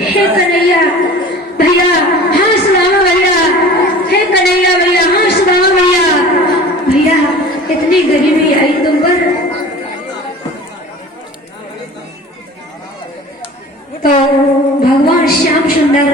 हे कन्हैया भैया, हाँ सुदामा भैया, हे कन्हैया भैया, हाँ सुदामा भैया। भैया इतनी गरीबी आई तुम पर, तो भगवान श्याम सुंदर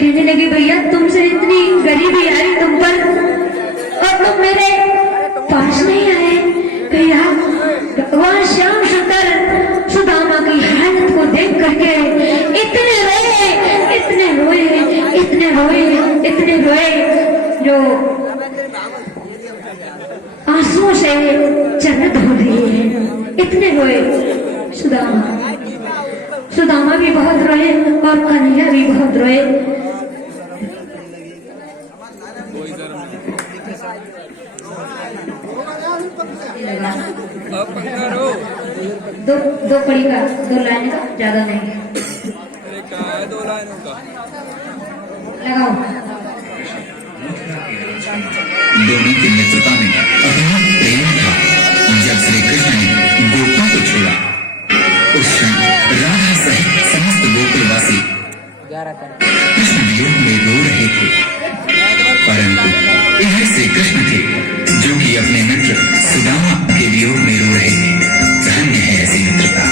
कहने लगे भैया तुमसे इतनी गरीबी आई तुम पर और तुम मेरे पास नहीं आए। भैया भगवान श्याम सुंदर सुदामा की हालत को देख करके इतने रोए, इतने रोए, इतने रोए, इतने रोए, जो आंसुओं से जन्नत हो गई है। इतने रोए सुदामा, सुदामा भी बहुत रोए और कन्हैया भी बहुत रोए। दो कड़ी का, दो लाइन का, ज्यादा नहीं। दो लाइनों का लगाओ। दोनों की मित्रता में अतुल प्रेम था। जब श्री कृष्ण ने गोपियों को छोड़ा, उस क्षण राधा सहित समस्त गोकुलवासी कृष्ण वियोग में रो रहे थे। परंतु यह श्री कृष्ण थे जो कि अपने मित्र सुदामा के वियोग में रो रहे थे। धन्य है ऐसी मित्रता।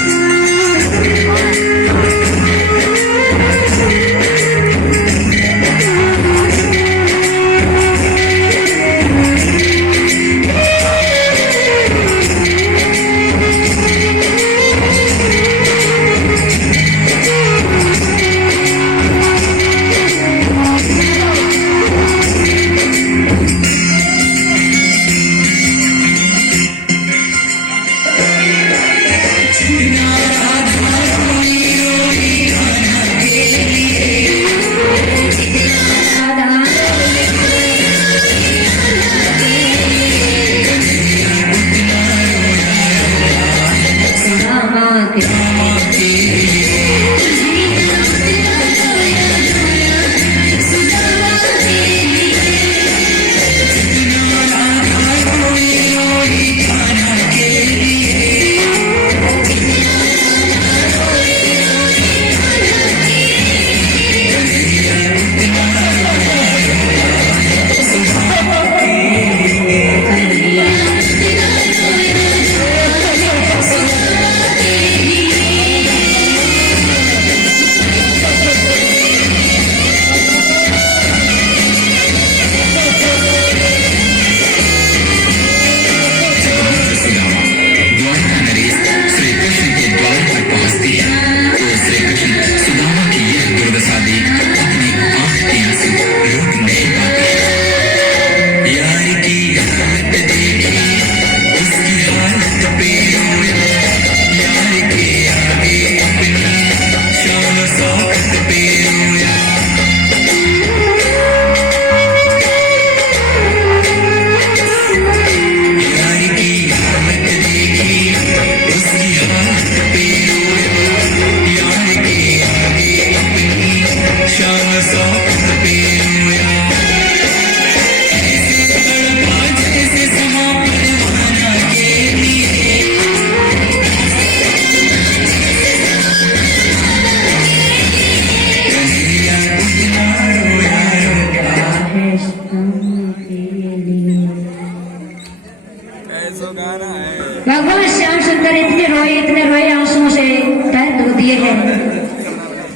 भगवान श्याम सुंदर इतने रोए आंसुओं से पैर धो दिए हैं।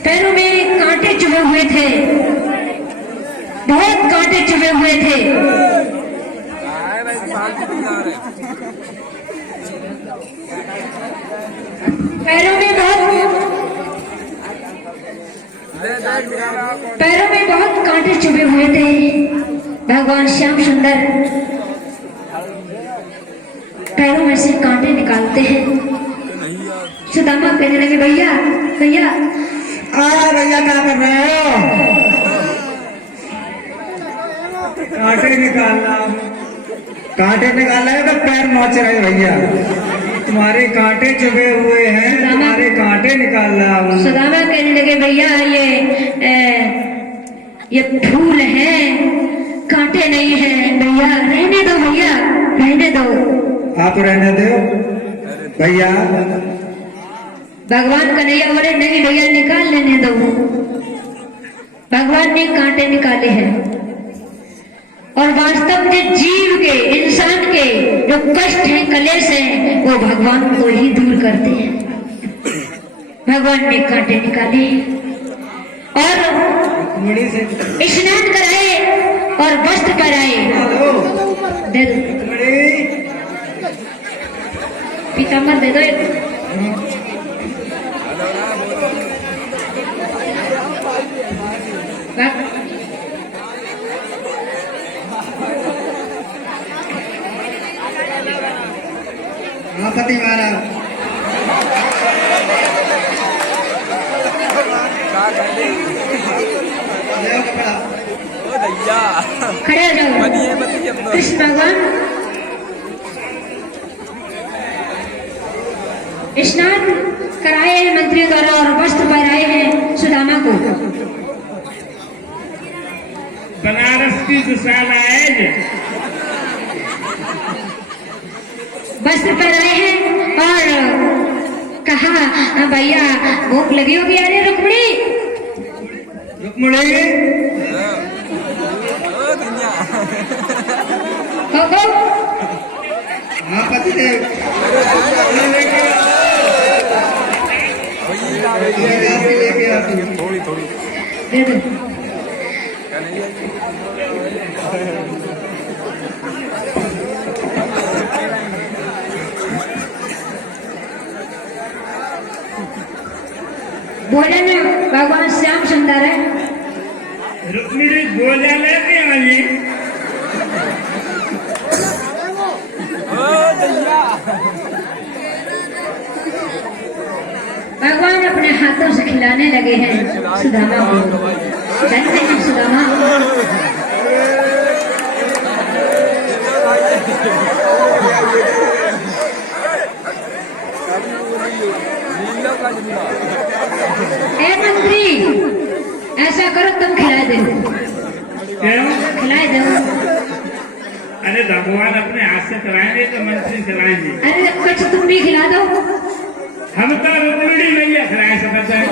पैरों में कांटे चुभे हुए थे, बहुत कांटे चुभे हुए थे। पैरों में बहुत कांटे चुभे हुए थे। भगवान श्याम सुंदर पैरों में से कांटे निकालते हैं। सुदामा कहने लगे भैया भैया भैया क्या कर रहे हो? कांटे निकालना, कांटे निकालना है तो पैर नोच रहे भैया। तुम्हारे कांटे चुभे हुए हैं, तुम्हारे कांटे निकाल रहा हूँ। सुदामा कहने लगे भैया ये फूल है, कांटे नहीं है। भैया रहने दो, भैया रहने दो। आप रहने दो भैया। भगवान कन्हैया बोले नहीं भैया निकाल लेने दो। भगवान ने कांटे निकाले हैं और वास्तव में जीव के, इंसान के जो कष्ट है, कलेश है, वो भगवान को ही दूर करते हैं। भगवान ने कांटे निकाले और स्नान कराए और वस्त्र पहनाए। दे दो पीताम्बर, दे दो एक। पति महाराज कपड़ा ओ भैया खड़े हो जाओ। बनिए बनिए अपना। कृष्ण भगवान स्नान कराए हैं मंत्रियों द्वारा और वस्त्र पहनाए हैं सुदामा को। बनारस की दुशाला है, वस्त्र पहनाए हैं और कहा भैया भूख लगी होगी। अरे रुक्मिणी, रुक्मिणी ओ दुनिया कहो। हाँ पति देव लेके आती थोड़ी थोड़ी दे दो। भोजन भगवान श्याम सुंदर है। रुक्मिणी भोजन लेके आई। ओ भैया भगवान अपने हाथों से खिलाने लगे हैं सुदामा को। धन्य है सुदामा। ए मंत्री, ऐसा करो तुम खिला दो। खिलाए दो। अरे भगवान अपने हाथ से खिलाएंगे तो मंत्री खिलाएंगे। अरे कुछ तुम भी खिला दो। हम तो रुक्मिणी मैया खिलाए सकते हैं।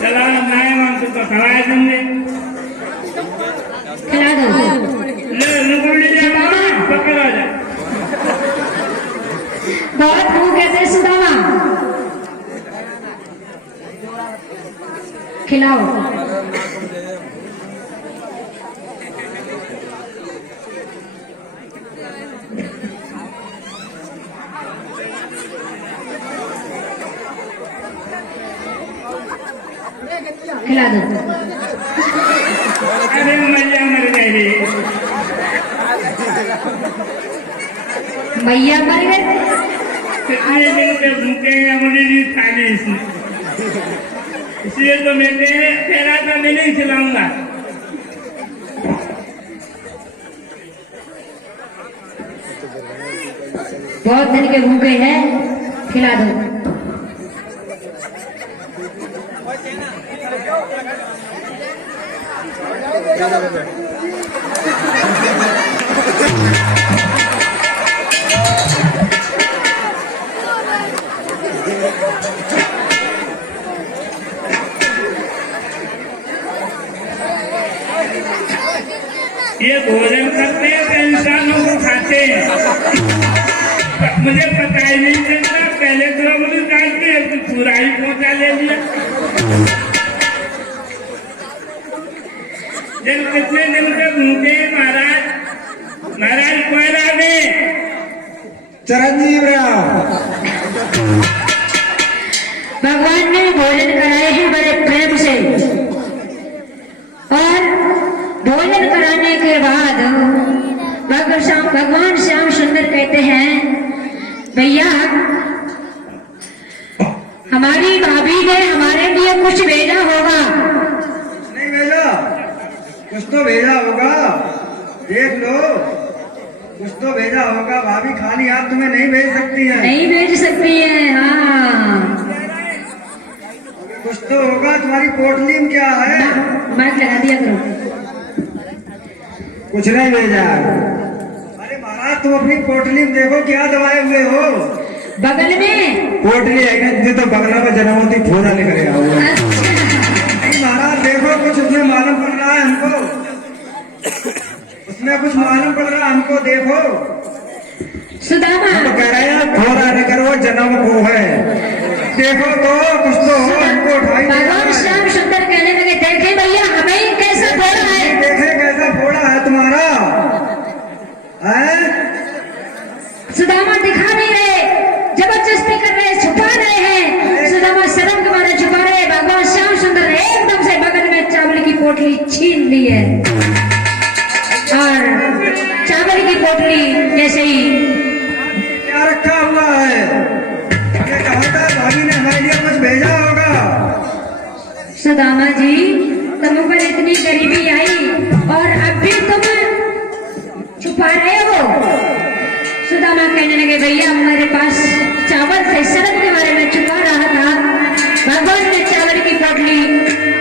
चला नए मंत्र तो खिलाए देंगे। खिला दो। ले रुक्मिणी पकड़ा जाए। बहुत भूख है सुदामा, खिलाओ। खिला दो। अरे मैया मर गई। मैया मर गए। कितने दिन से भूखे हैं, मुझे नहीं खानी इसने, इसलिए तो मैं तेरा था, मैं नहीं खिलाऊंगा। बहुत दिन के भूखे हैं, खिला दो। ये भोजन करते हैं तो इंसानों को खाते हैं। मुझे पता ही नहीं चलता, पहले तो मुझे काटते हैं तो पूरा ही पहुंचा ले लिया। जब कितने दिन से भूखे महाराज, महाराज कोयला में चिरंजीव राव भगवान ने भोजन कराए हैं बड़े प्रेम से और भोजन कराने के बाद भगवान श्याम सुंदर कहते हैं भैया हमारी भाभी ने हमारे लिए कुछ भेजा होगा। नहीं भेजा, कुछ तो भेजा होगा, देख लो, कुछ तो भेजा होगा। भाभी खाली हाथ तुम्हें नहीं भेज सकती है। नहीं भेज सकती है। हाँ कुछ तो होगा। तुम्हारी पोटली में क्या है? माइक लगा दिया करो। कुछ नहीं भेजा। अरे महाराज तुम अपनी पोटली में देखो क्या दबाए हुए हो। बगल में पोटली है ना, जिसे तो बगला में जन्म होती फोड़ा लेकर आओ। अच्छा महाराज देखो कुछ उसमें मालूम पड़ रहा है हमको, उसमें कुछ मालूम पड़ रहा है हमको। देखो सुदामा हम कह रहे हैं फोड़ा लेकर वो जन्म को है। देखो तो कुछ तो हो, हमको उठाई भगवान श्याम सुंदर कहने लगे देखे भैया हमें कैसा फोड़ा है। देखे कैसा फोड़ा है तुम्हारा है? सुदामा दिखा नहीं रहे, जबरदस्ती कर रहे, छुपा रहे हैं। सुदामा शर्म के मारे छुपा रहे हैं। भगवान श्याम सुंदर एकदम से बगल में चावल की पोटली छीन ली है और चावल की पोटली जैसे ही क्या रखा हुआ है? ये कहा था भाभी ने हमारे लिए कुछ भेजा होगा। सुदामा जी तुम पर इतनी गरीबी आई और अब भी तुम छुपा रहे हो। सुदामा कहने लगे भैया हमारे पास चावल थे, शर्म के बारे में छुपा रहा था। भगवान ने चावल की पोटली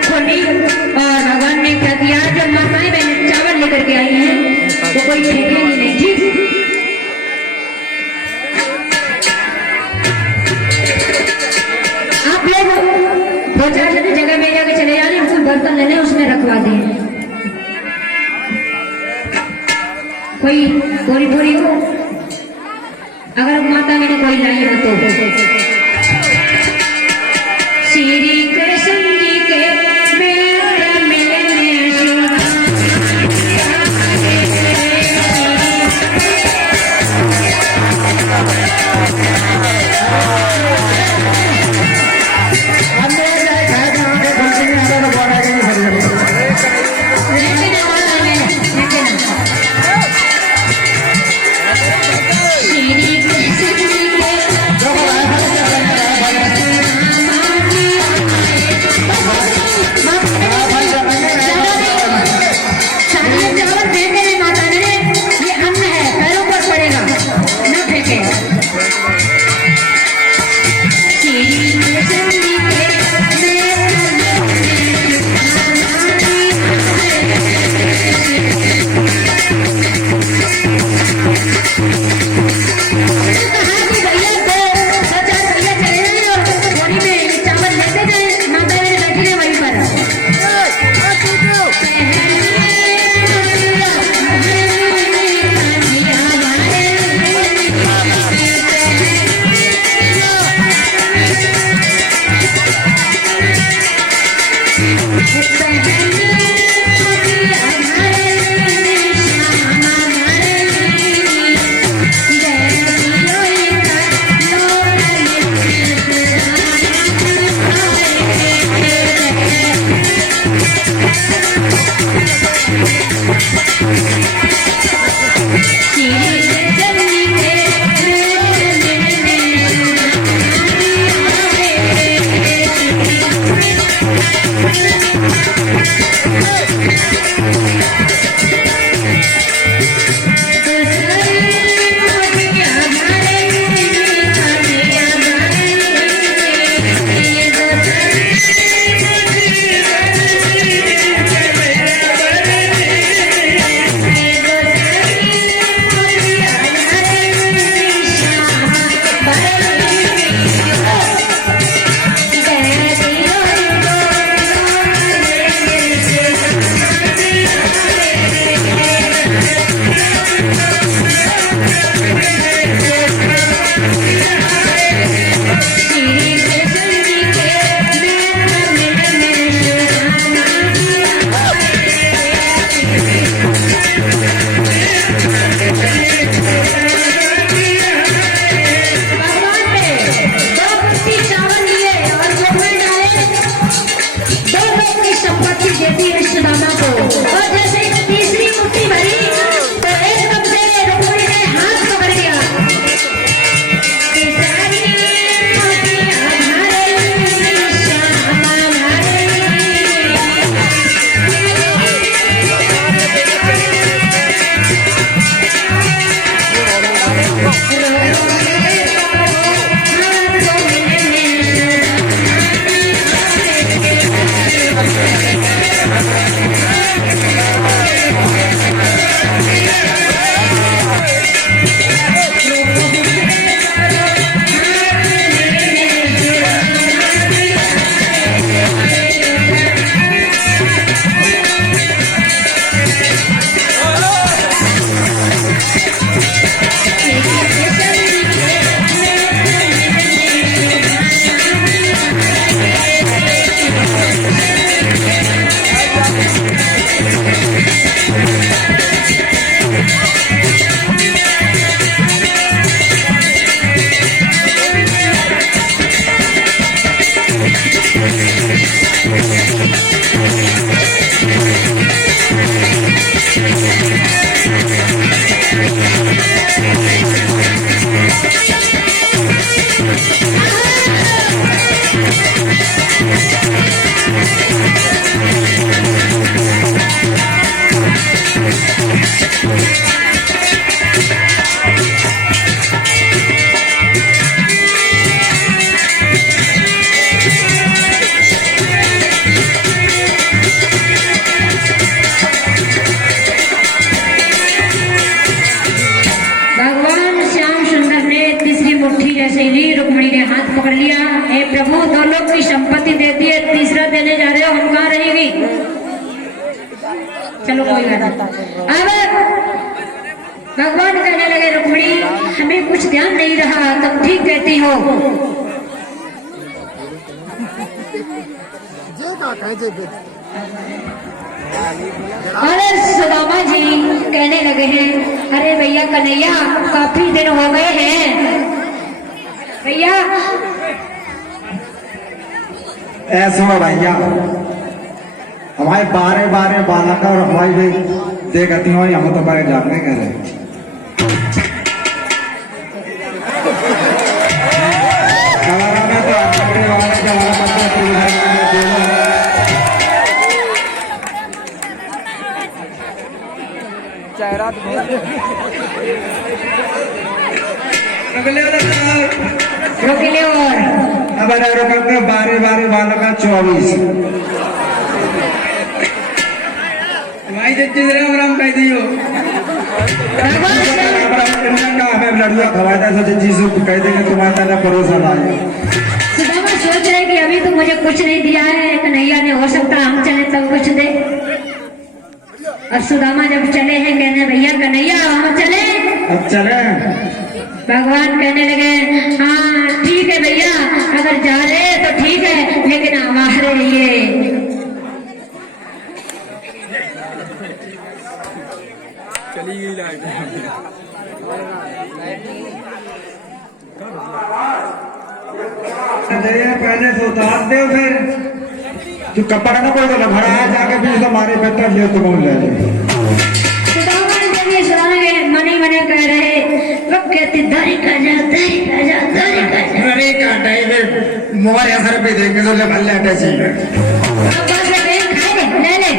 खोली और भगवान ने क्या किया, जो माताएं बहनें चावल लेकर के आई हैं वो कोई फेंकेगी नहीं। ठीक आप लोग दो चार जगह में जाके चले जाने, कुछ बर्तन लेने उसमें रखवा दिए। कोई बोरी बोरी हो, अगर माता मैंने कोई लाई हो तो। श्री कृष्ण जी के मिलन मिलने सुदामा श्री कृष्ण जी के से ली। रुक्मिणी ने हाथ पकड़ लिया, हे प्रभु 2 लोग की संपत्ति दे दी है, तीसरा देने जा रहे हो, हम कहाँ रहेगी? चलो कोई बात नहीं। अब भगवान कहने लगे रुक्मिणी हमें कुछ ध्यान नहीं रहा, तुम ठीक कहती हो। अरे सुदामा जी कहने लगे हैं, अरे भैया कन्हैया काफी दिन हो गए हैं भैया। ऐसा हो भैया, हमारे 12 बालक और हमारी भी देखती हो, हम तो बारे जाने कह रहे चेहरा तो रोके और अब 12 बालक का 24 भाई राम राम कह दियो। हमें लड़ुआ खवाया था, सोचे जीसु कह देंगे तुम्हारे तरह भरोसा लाए। सुदामा सोच रहे कि अभी तो मुझे कुछ नहीं दिया है कन्हैया ने, हो सकता हम चले तब कुछ दे। और सुदामा जब चले हैं कहने भैया कन्हैया हम चले, अब चले। भगवान कहने लगे हाँ ठीक है भैया, अगर जा रहे तो ठीक है, लेकिन हमारे रहिए। चली गई लाइट। पहले से उतार दे, फिर जो कपड़ा ना कोई तो भरा है, जाके फिर हमारे बेहतर ले तो कौन ले मने मने कह रहे कहते दारी का जा, दारी का जा, दारी का जा। अरे काटा है मोर असर पे देखे तो ले भल्ले हटे चाहिए। ले ले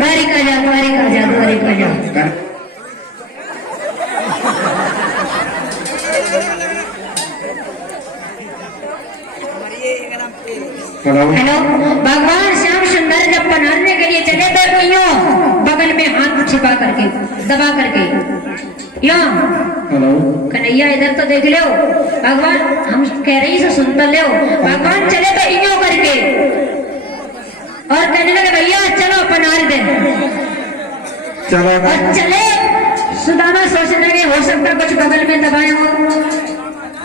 दारी का जा, दारी का जा, दारी का जा। हेलो भगवान श्याम सुंदर जब पनरने के लिए चले तो यूं बगल में हाथ छिपा करके दबा करके यूं। हेलो कन्हैया इधर तो देख लो, भगवान हम कह रही से सुन तो लो। भगवान चले तो यूं करके और कहने लगे भैया चलो पनार दे, चलो और चले। सुदामा सोचने लगे हो सकता कुछ बगल में दबाए हो,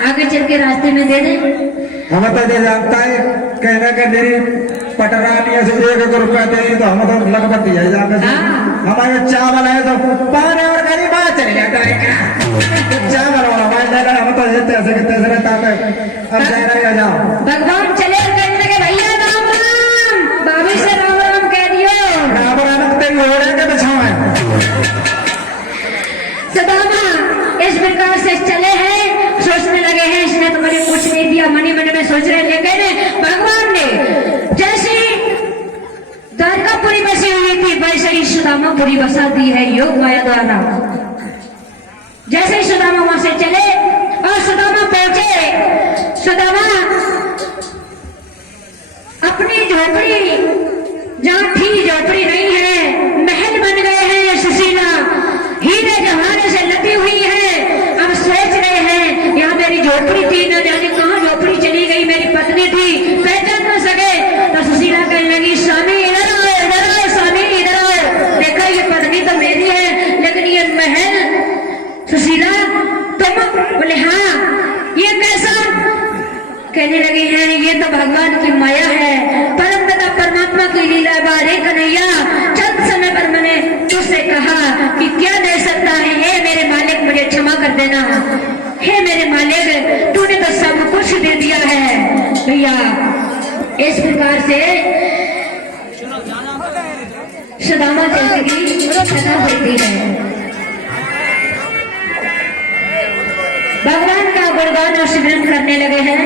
आगे चल के रास्ते में दे दे। हमें तो ये जानता है कहना कि मेरी पटरानिया से 1 रुपया दे तो हम तो लगभग दिया जाते थे। हमारे चावल है तो 5 और गरीब चले जाता है चावल वाला हम तो ऐसे कैसे रहता है। अब जा रहे जाओ। भगवान चले कहने लगे भैया राम राम, बाबू से राम राम कह दियो। राम राम तेरी हो रहे के बिछाओ है। सुदामा इस प्रकार से चले हैं, सोचने लगे हैं इसने तो मुझे कुछ नहीं दिया, मनी मन में सोच रहे। लेकिन भगवान ने जैसे द्वारकापुरी बसी हुई थी वैसे ही सुदामापुरी बसा दी है योग माया द्वारा। जैसे ही सुदामा वहां से चले और सुदामा पहुंचे, सुदामा अपनी झोपड़ी जहाँ थी झोपड़ी नहीं है, महल बन गए हैं। ये सुशीला हीरे जवाहर से लदी हुई है। अब सोच रहे हैं यहाँ मेरी झोपड़ी थी, न जाने कहाँ झोपड़ी चली गई, मेरी पत्नी थी, पहचान न सके। तो सुशीला कहने लगी स्वामी इधर आओ, इधर आओ, स्वामी इधर आओ। देखा ये पत्नी तो मेरी है लेकिन ये महल। सुशीला तुम? बोले हाँ। ये कैसा? कहने लगी है ये तो भगवान की माया है, परम पिता परमात्मा की लीला बारे कन्हैया। चंद समय पर मैंने तुझसे कहा कि क्या दे सकता है, हे मेरे मालिक मुझे क्षमा कर देना। हे मेरे मालिक तूने तो सब कुछ दे दिया है भैया। इस प्रकार से सुदामा जिंदगी खत्म होती है। भगवान का गुणगान और सिमरन करने लगे हैं।